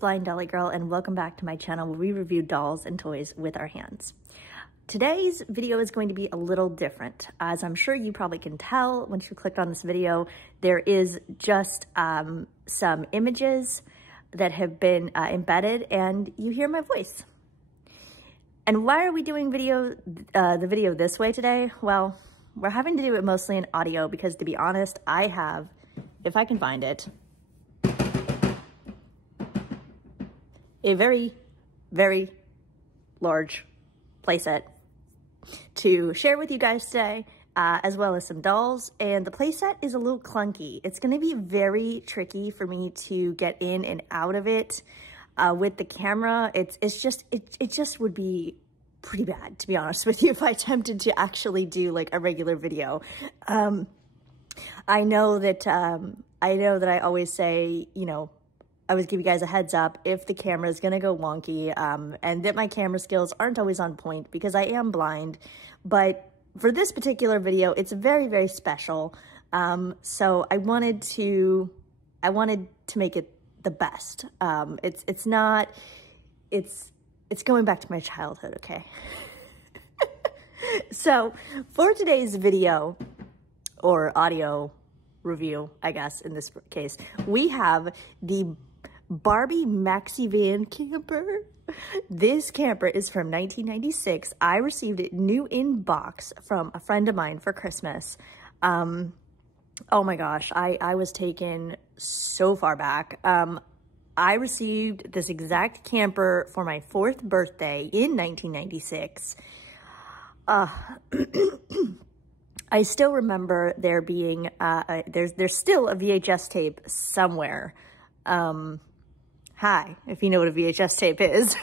Blind Dolly Girl, and welcome back to my channel where we review dolls and toys with our hands. Today's video is going to be a little different. As I'm sure you probably can tell once you clicked on this video, there is just some images that have been embedded and you hear my voice. And why are we doing the video this way today? Well, we're having to do it mostly in audio because, to be honest, I have, if I can find it, a very, very large playset to share with you guys today, as well as some dolls. And the playset is a little clunky. It's going to be very tricky for me to get in and out of it with the camera. It just would be pretty bad, to be honest with you, if I attempted to actually do like a regular video. I know that I always say, you know, I always give you guys a heads up if the camera is going to go wonky, and that my camera skills aren't always on point because I am blind. But for this particular video, it's very, very special. So I wanted to make it the best. It's going back to my childhood, okay? So for today's video or audio review, I guess in this case, we have the Barbie Maxi Van Camper. This camper is from 1996. I received it new in box from a friend of mine for Christmas. Oh my gosh, I was taken so far back. I received this exact camper for my 4th birthday in 1996. I still remember there being, there's still a VHS tape somewhere. Hi, if you know what a VHS tape is.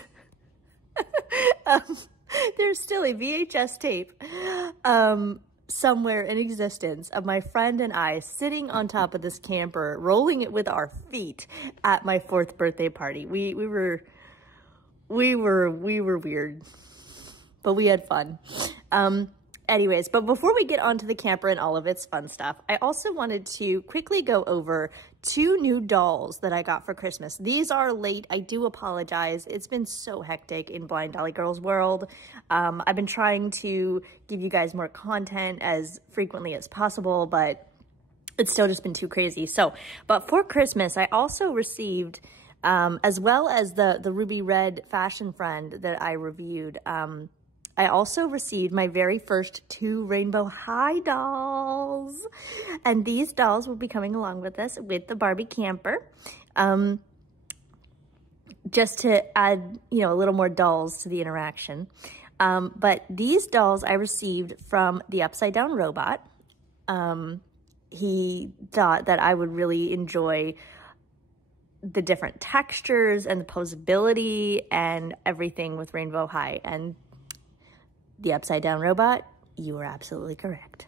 There's still a VHS tape somewhere in existence of my friend and I sitting on top of this camper, rolling it with our feet at my 4th birthday party. We were weird, but we had fun. Anyways, but before we get onto the camper and all of its fun stuff, I also wanted to quickly go over 2 new dolls that I got for Christmas. These are late. I do apologize. It's been so hectic in Blind Dolly Girl's world. I've been trying to give you guys more content as frequently as possible, but it's still just been too crazy. So, but for Christmas, I also received, as well as the ruby red fashion friend that I reviewed, I also received my very first 2 RainbowHigh dolls, and these dolls will be coming along with us with the Barbie Camper, just to add, you know, a little more dolls to the interaction. But these dolls I received from the Upside Down Robot. He thought that I would really enjoy the different textures and the posability and everything with RainbowHigh, and the Upside Down Robot, you were absolutely correct.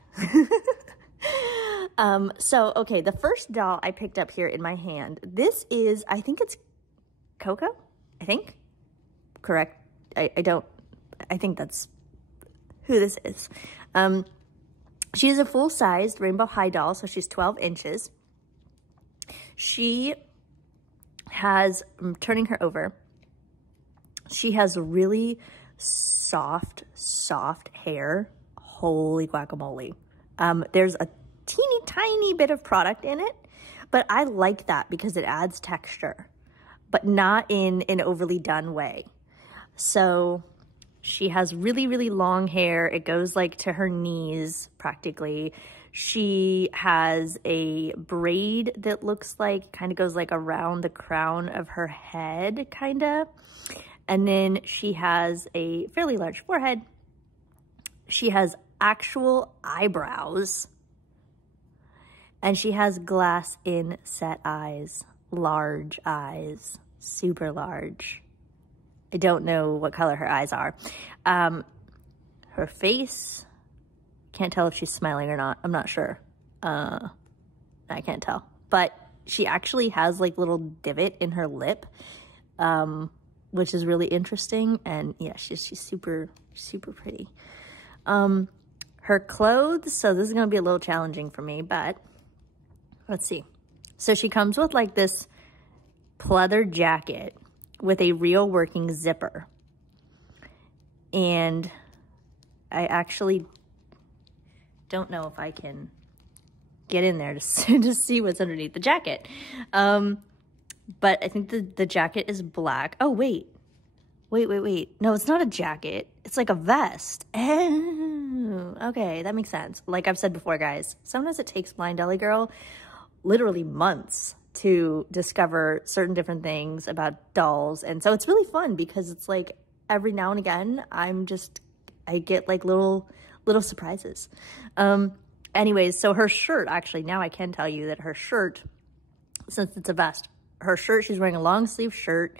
So, okay, the first doll I picked up here in my hand, this is, I think it's Coco, I think? Correct. I think that's who this is. She is a full-sized RainbowHigh doll, so she's 12 inches. She has, I'm turning her over, she has really soft hair. Holy guacamole. There's a teeny tiny bit of product in it, but I like that because it adds texture, but not in an overly done way. So she has really, really long hair. It goes like to her knees practically. She has a braid that looks like, kind of goes like around the crown of her head, kind of. And then she has a fairly large forehead. She has actual eyebrows. And she has glass inset eyes, large eyes, super large. I don't know what color her eyes are. Her face, can't tell if she's smiling or not. I'm not sure. I can't tell. But she actually has like little divot in her lip. Which is really interesting, and yeah, she's super, super pretty. Her clothes, so this is gonna be a little challenging for me, but let's see. So she comes with like this pleather jacket with a real working zipper. And I actually don't know if I can get in there to see what's underneath the jacket. But I think the jacket is black. Oh, wait. No, it's not a jacket. It's like a vest. Oh, okay, that makes sense. Like I've said before, guys, sometimes it takes Blind Deli Girl literally months to discover certain different things about dolls. And so it's really fun because it's like every now and again, I get like little surprises. Anyways, so her shirt, actually, now I can tell you that her shirt, since it's a vest, her shirt, she's wearing a long sleeve shirt,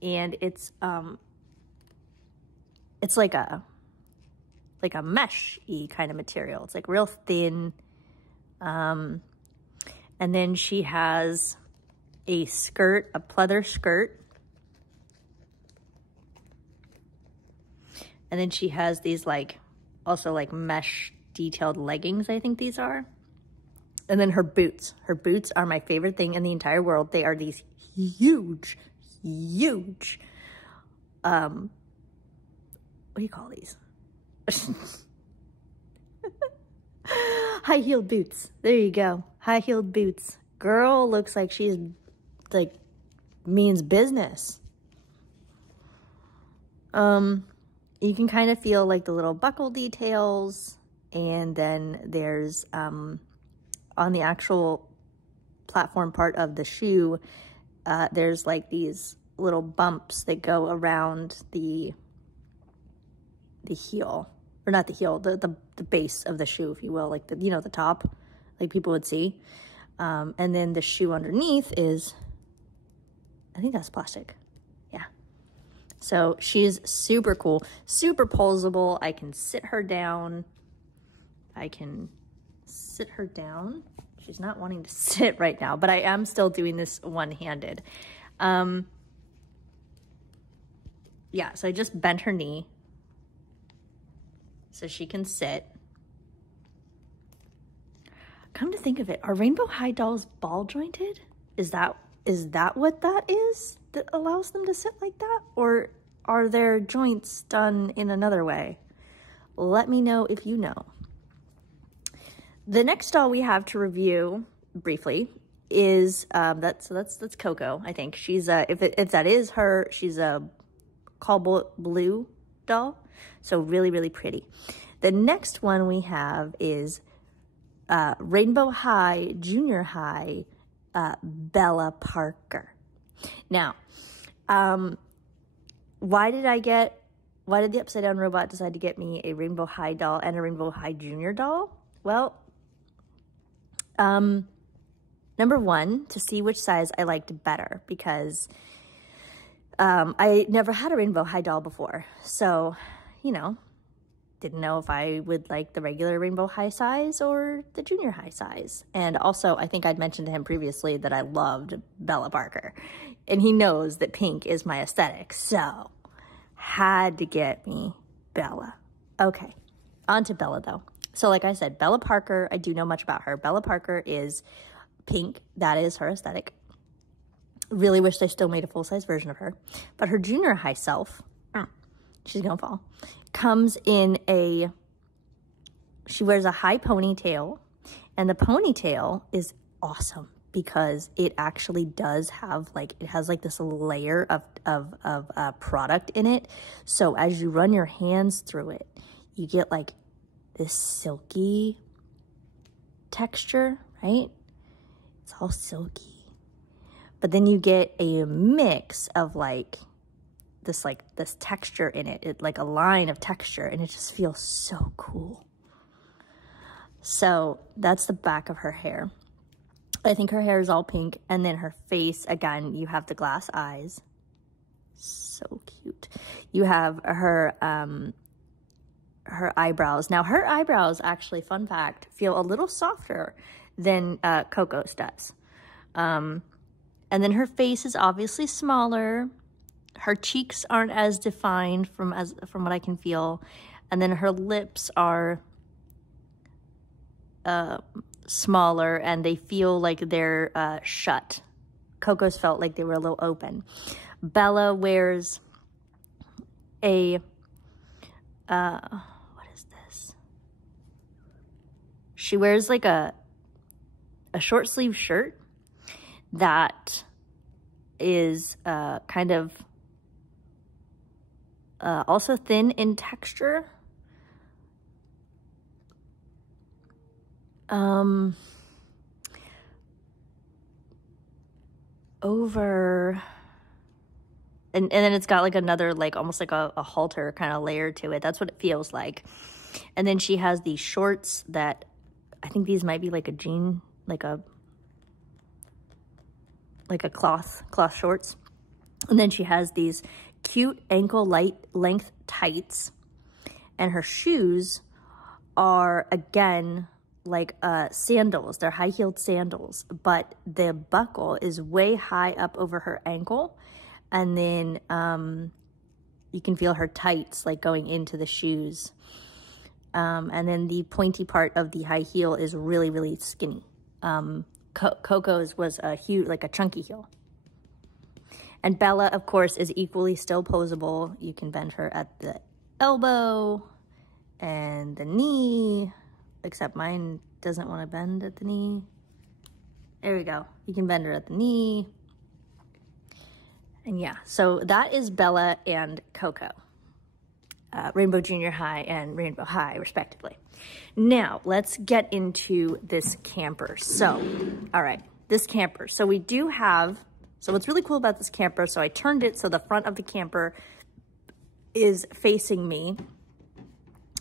and it's like a mesh-y kind of material. It's like real thin. And then she has a skirt, a pleather skirt. And then she has these like, also like mesh detailed leggings, I think these are. And then her boots. Her boots are my favorite thing in the entire world. They are these huge, what do you call these? High-heeled boots. There you go. High-heeled boots. Girl looks like she's like means business. You can kind of feel like the little buckle details, and then there's on the actual platform part of the shoe, there's like these little bumps that go around the heel, or not the heel, the base of the shoe, if you will, like the top, like people would see. And then the shoe underneath is, I think that's plastic. Yeah. So she's super cool, super posable. I can sit her down. She's not wanting to sit right now, but I am still doing this one-handed. Yeah, so I just bent her knee so she can sit. Come to think of it, are Rainbow High Dolls ball jointed? Is that what that is that allows them to sit like that? Or are their joints done in another way? Let me know if you know. The next doll we have to review briefly is that's Coco. I think she's if that is her, she's a cobalt blue doll, so really pretty. The next one we have is Rainbow High Junior High Bella Parker. Now, why did the Upside Down Robot decide to get me a Rainbow High doll and a Rainbow High Junior doll? Well, number one, to see which size I liked better, because I never had a Rainbow High doll before. So, didn't know if I would like the regular Rainbow High size or the Junior High size. And also, I think I'd mentioned to him previously that I loved Bella Parker. And he knows that pink is my aesthetic. So, had to get me Bella. Okay, on to Bella though. So like I said, Bella Parker, I do know much about her. Bella Parker is pink. That is her aesthetic. Really wish they still made a full-size version of her. But her Junior High self, she's gonna fall, comes in she wears a high ponytail, and the ponytail is awesome because it actually does have it has like this layer of product in it. So as you run your hands through it, you get like this silky texture, right? It's all silky. But then you get a mix of this texture in it, like a line of texture, and it just feels so cool. So that's the back of her hair. I think her hair is all pink, and then her face, again, you have the glass eyes. So cute. You have her eyebrows. Now, her eyebrows, actually, fun fact, feel a little softer than Coco's does. And then her face is obviously smaller. Her cheeks aren't as defined from what I can feel. And then her lips are smaller, and they feel like they're shut Coco's felt like they were a little open. Bella wears a, what is this? She wears like a short sleeve shirt that is kind of also thin in texture. Over, and then it's got like another, like almost like a halter kind of layer to it. That's what it feels like. And then she has these shorts that I think these might be like a jean, like a cloth shorts. And then she has these cute ankle length tights, and her shoes are again like sandals. They're high-heeled sandals, but the buckle is way high up over her ankle, and then you can feel her tights like going into the shoes, and then the pointy part of the high heel is really, really skinny. Coco's was a huge, like a chunky heel. And Bella, of course, is equally still posable. You can bend her at the elbow and the knee, except mine doesn't want to bend at the knee. There we go. You can bend her at the knee. And yeah, so that is Bella and Coco. Rainbow Junior High and Rainbow High, respectively. Now, let's get into this camper. So, all right, this camper. So we do have, so what's really cool about this camper, so I turned it so the front of the camper is facing me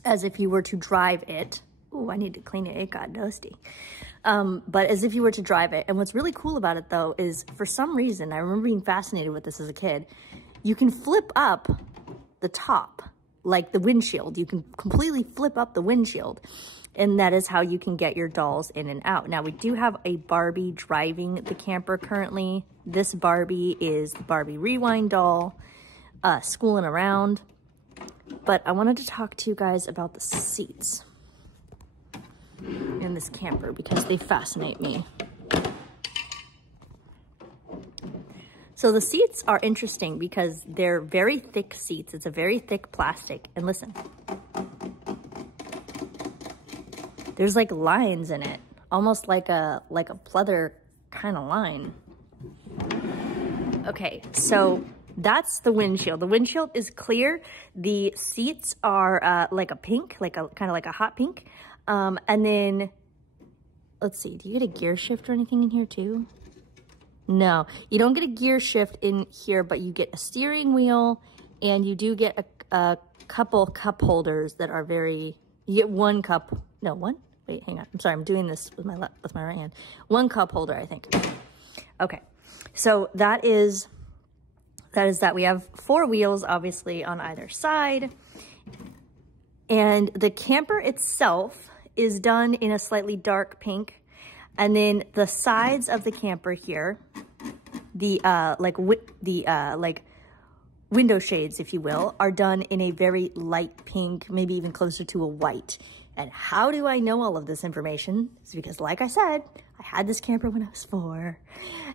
as if you were to drive it. Ooh, I need to clean it. It got dusty. But as if you were to drive it. And what's really cool about it, though, is for some reason, I remember being fascinated with this as a kid, you can flip up the top, like the windshield. You can completely flip up the windshield. And that is how you can get your dolls in and out. Now, we do have a Barbie driving the camper currently. This Barbie is the Barbie Rewind doll, schooling around. But I wanted to talk to you guys about the seats in this camper because they fascinate me. So the seats are interesting because they're very thick seats. It's a very thick plastic. And listen, there's like lines in it, almost like a pleather kind of line. Okay, so that's the windshield. The windshield is clear. The seats are like a pink, like a kind of like a hot pink. And then, let's see, do you get a gear shift or anything in here too? No, you don't get a gear shift in here, but you get a steering wheel, and you do get a couple cup holders that are very, you get one cup, no, one? Wait, hang on. I'm sorry, I'm doing this with my right hand. One cup holder, I think. Okay, so that is that. We have 4 wheels, obviously, on either side. And the camper itself is done in a slightly dark pink. And then the sides of the camper here, the window shades, if you will, are done in a very light pink, maybe even closer to a white. And how do I know all of this information? It's because, like I said, I had this camper when I was 4.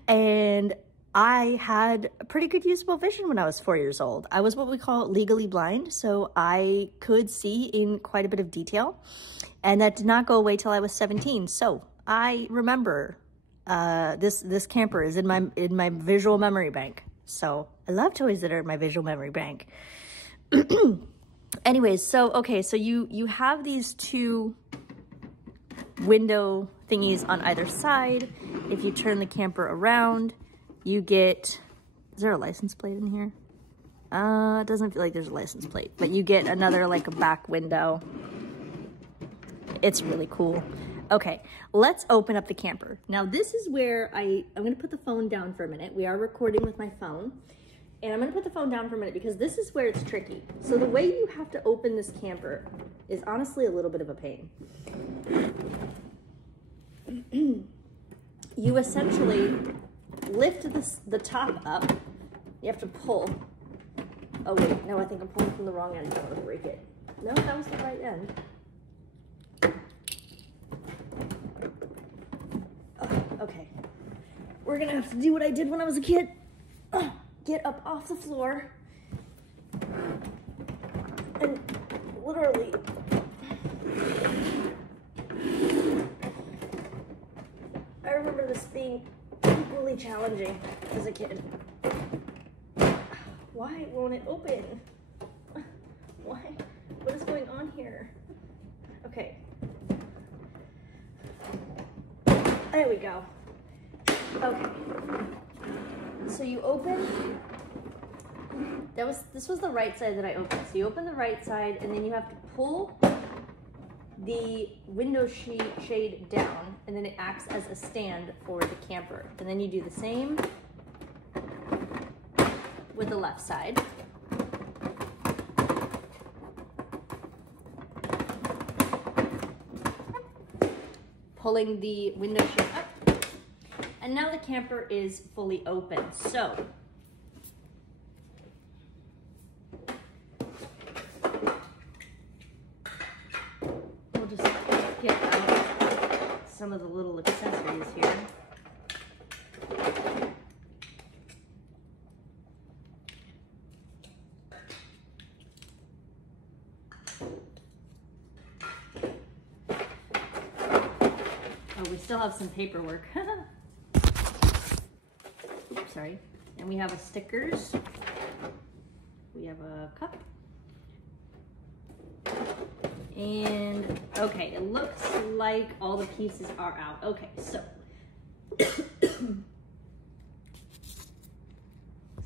And I had a pretty good usable vision when I was 4 years old. I was what we call legally blind, so I could see in quite a bit of detail. And that did not go away till I was 17. So I remember this camper is in my visual memory bank. So I love toys that are in my visual memory bank. Anyways, so okay, so you have these 2 window thingies on either side. If you turn the camper around, you get, is there a license plate in here? It doesn't feel like there's a license plate, but you get another like a back window. It's really cool. Okay, let's open up the camper. Now this is where I'm gonna put the phone down for a minute. We are recording with my phone. And I'm gonna put the phone down for a minute because this is where it's tricky. So the way you have to open this camper is honestly a little bit of a pain. You essentially lift the top up. You have to pull. Oh wait, no, I think I'm pulling from the wrong end. I don't want to break it. No, that was the right end. Oh, okay. we're gonna have to do what I did when I was a kid. Get up off the floor and literally I remember this being equally challenging as a kid. Why won't it open? Why? What is going on here? Okay. There we go. Okay. So you open, this was the right side that I opened. So you open the right side and then you have to pull the window shade down and then it acts as a stand for the camper. And then you do the same with the left side. Pulling the window shade up. And now the camper is fully open. So, we'll just get out some of the little accessories here. Oh, we still have some paperwork. Oops, sorry. And we have a stickers. We have a cup. And okay, it looks like all the pieces are out. Okay, so see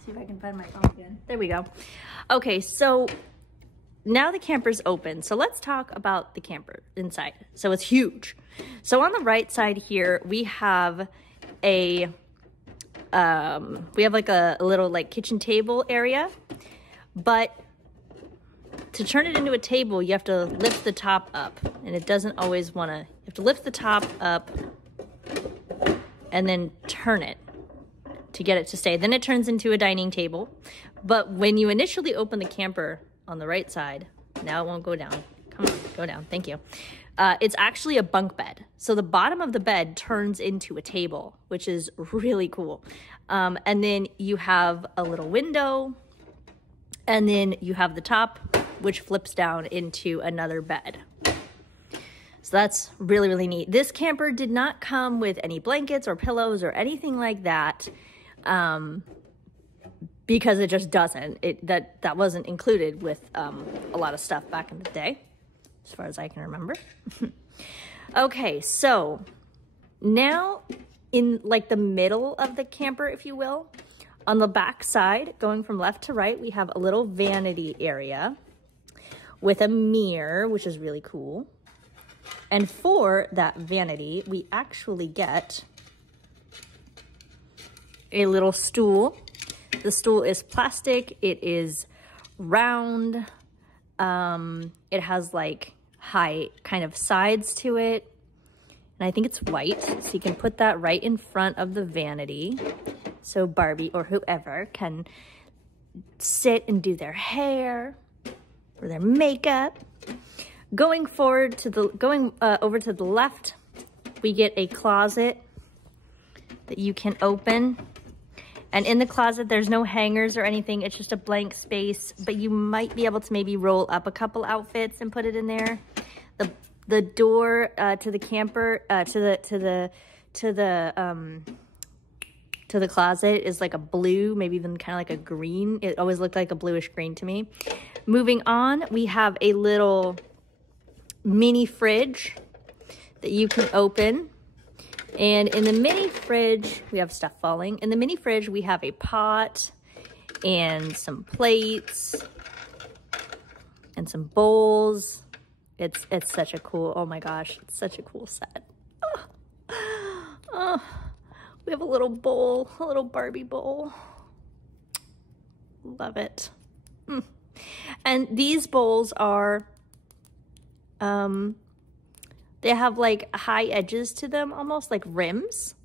if I can find my phone again. There we go. Okay, so now the camper's open. So let's talk about the camper inside. So it's huge. So on the right side here, we have a like a little like kitchen table area, but to turn it into a table, you have to lift the top up, and it doesn't always want to. You have to lift the top up and then turn it to get it to stay. Then it turns into a dining table. But when you initially open the camper on the right side, now it won't go down. Come on, go down. Thank you. It's actually a bunk bed. So the bottom of the bed turns into a table, which is really cool. And then you have a little window, and then you have the top, which flips down into another bed. So that's really, really neat. This camper did not come with any blankets or pillows or anything like that, because it just doesn't. That wasn't included with a lot of stuff back in the day, as far as I can remember. Okay, so now in like the middle of the camper, if you will, on the back side, going from left to right, we have a little vanity area with a mirror, which is really cool. And for that vanity, we actually get a little stool. The stool is plastic. It is round. It has like high kind of sides to it. And I think it's white. So you can put that right in front of the vanity. So Barbie or whoever can sit and do their hair or their makeup. Going forward to the, over to the left, we get a closet that you can open. And in the closet, there's no hangers or anything. It's just a blank space, but you might be able to maybe roll up a couple outfits and put it in there. The door to the camper, to the closet is like a blue, maybe even kind of like a green. It always looked like a bluish green to me. Moving on, we have a little mini fridge that you can open. And in the mini fridge, we have stuff falling. In the mini fridge, we have a pot and some plates and some bowls. It's such a cool, oh my gosh, it's such a cool set. Oh, we have a little bowl, a little Barbie bowl. Love it. And these bowls are, they have like high edges to them, almost like rims.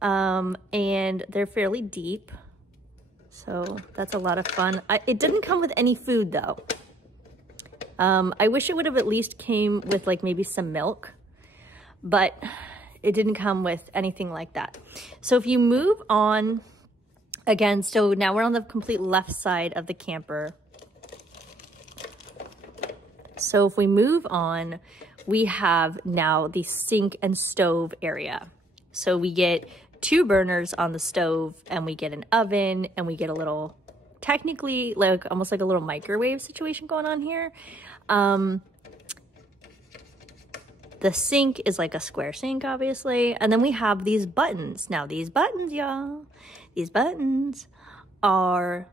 And they're fairly deep. So that's a lot of fun. It didn't come with any food though. I wish it would have at least came with like maybe some milk, but it didn't come with anything like that. So if you move on again, so now we're on the complete left side of the camper. So if we move on, we have now the sink and stove area. So we get 2 burners on the stove, and we get an oven, and we get a little, technically like almost like a little microwave situation going on here. The sink is like a square sink, obviously. And then we have these buttons. Now these buttons, y'all, these buttons are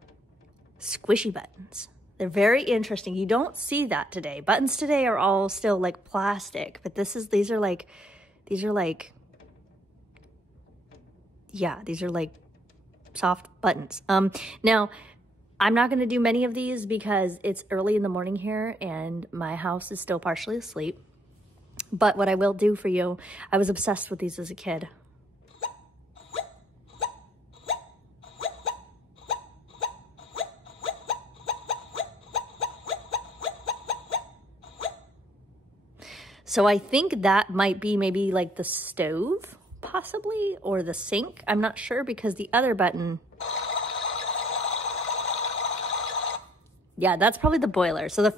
squishy buttons. They're very interesting. You don't see that today. Buttons today are all still like plastic, but these are like soft buttons. Now I'm not going to do many of these because it's early in the morning here and my house is still partially asleep. But what I will do for you, I was obsessed with these as a kid. So I think that might be maybe like the stove, possibly, or the sink. I'm not sure because the other button, yeah, that's probably the boiler. So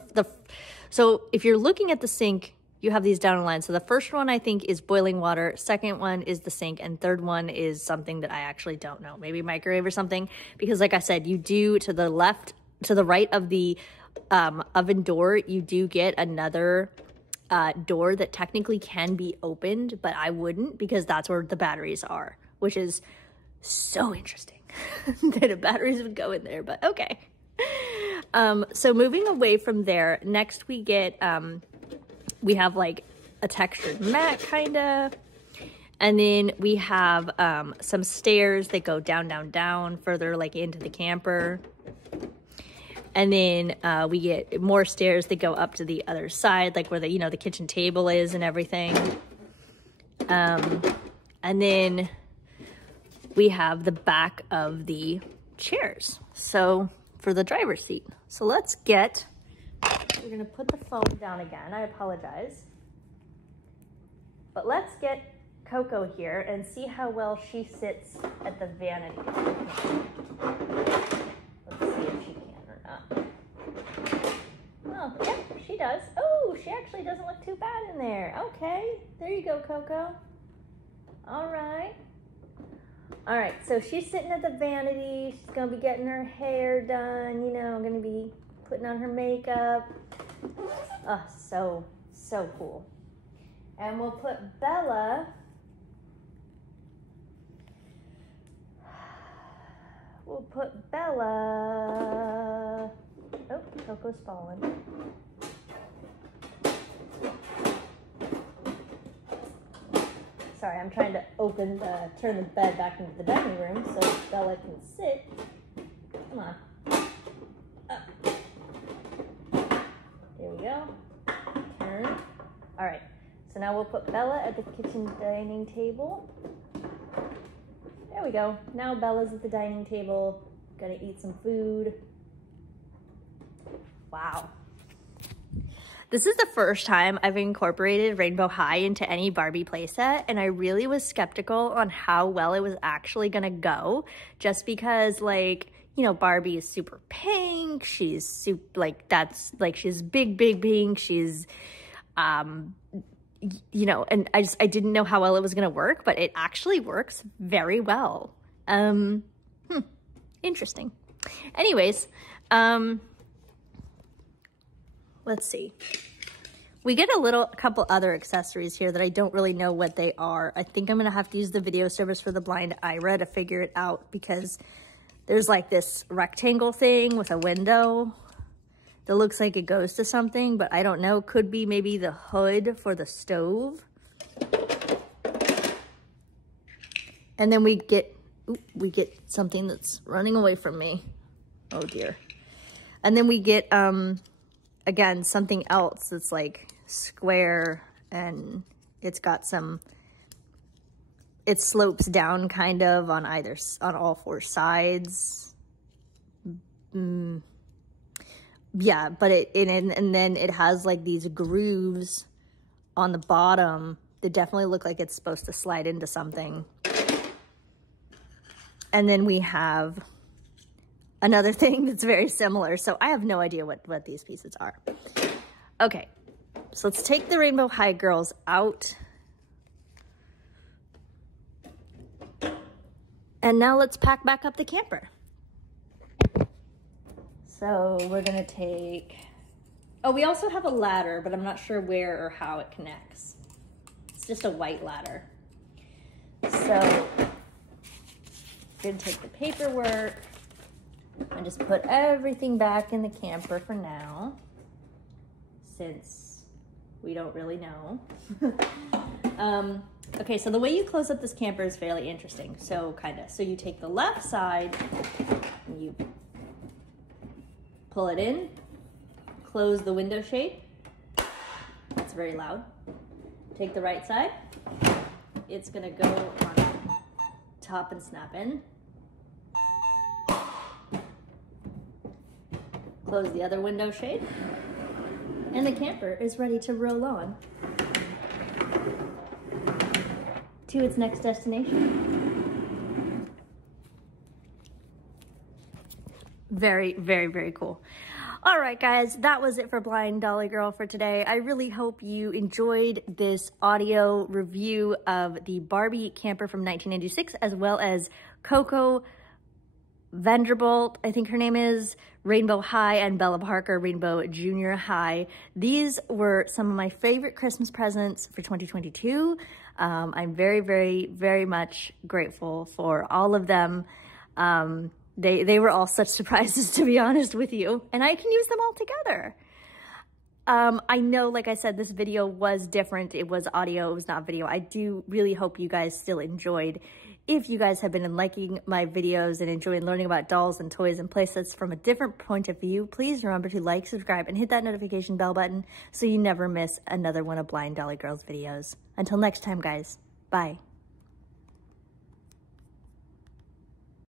so if you're looking at the sink, you have these down in line. So the first one I think is boiling water, second one is the sink, and third one is something that I actually don't know, maybe microwave or something. Because like I said, you do to the right of the oven door, you do get another door that technically can be opened, but I wouldn't because that's where the batteries are, which is so interesting that the batteries would go in there, but okay. So moving away from there, next we get, we have like a textured mat kind of, and then we have some stairs that go down, down, down further like into the camper. And then we get more stairs that go up to the other side, like where the, you know, the kitchen table is and everything. And then we have the back of the chairs. So for the driver's seat. So let's get, we're gonna put the phone down again. I apologize. But let's get Coco here and see how well she sits at the vanity. Let's see if she can. Oh, yeah, she does. Oh, she actually doesn't look too bad in there. Okay, there you go, Coco. All right. All right, so she's sitting at the vanity. She's going to be getting her hair done, you know, going to be putting on her makeup. Oh, so cool. And we'll put Bella. We'll put Bella. Oh, Coco's fallen. Sorry, I'm trying to turn the bed back into the dining room so Bella can sit. Come on. Up. There we go. Turn. All right, so now we'll put Bella at the kitchen dining table. There we go. Now Bella's at the dining table, gonna eat some food. Wow. This is the first time I've incorporated Rainbow High into any Barbie playset, and I really was skeptical on how well it was actually gonna go, just because, like, you know, Barbie is super pink, she's super, like, that's, like, she's big pink, she's, you know, and I didn't know how well it was gonna work, but it actually works very well. Interesting. Anyways, let's see. We get a couple other accessories here that I don't really know what they are. I think I'm gonna have to use the video service for the blind Ira to figure it out, because there's like this rectangle thing with a window that looks like it goes to something, but I don't know. Could be maybe the hood for the stove. And then we get something that's running away from me. Oh dear. And then we get, again, something else that's like square, and it's got some, it slopes down kind of on all 4 sides. Yeah, but and then it has like these grooves on the bottom They definitely look like it's supposed to slide into something. And then we have another thing that's very similar. So I have no idea what these pieces are. Okay, so let's take the Rainbow High girls out. And now let's pack back up the camper. So we're gonna take, oh, we also have a ladder, but I'm not sure where or how it connects. It's just a white ladder. So I'm gonna take the paperwork and just put everything back in the camper for now, since we don't really know. Okay, so the way you close up this camper is fairly interesting. So so you take the left side and you pull it in, close the window shade. It's very loud. Take the right side. It's gonna go on top and snap in. Close the other window shade. And the camper is ready to roll on to its next destination. Very, very, very cool. All right, guys, that was it for Blind Dolly Girl for today. I really hope you enjoyed this audio review of the Barbie Camper from 1996, as well as Coco Vanderbilt, I think her name is, Rainbow High, and Bella Parker, Rainbow Junior High. These were some of my favorite Christmas presents for 2022. I'm very, very, very much grateful for all of them. They were all such surprises, to be honest with you, and I can use them all together. I know, like I said, this video was different. It was audio, it was not video. I do really hope you guys still enjoyed. If you guys have been liking my videos and enjoying learning about dolls and toys and playsets from a different point of view, please remember to like, subscribe, and hit that notification bell button so you never miss another one of Blind Dolly Girl's videos. Until next time, guys, bye.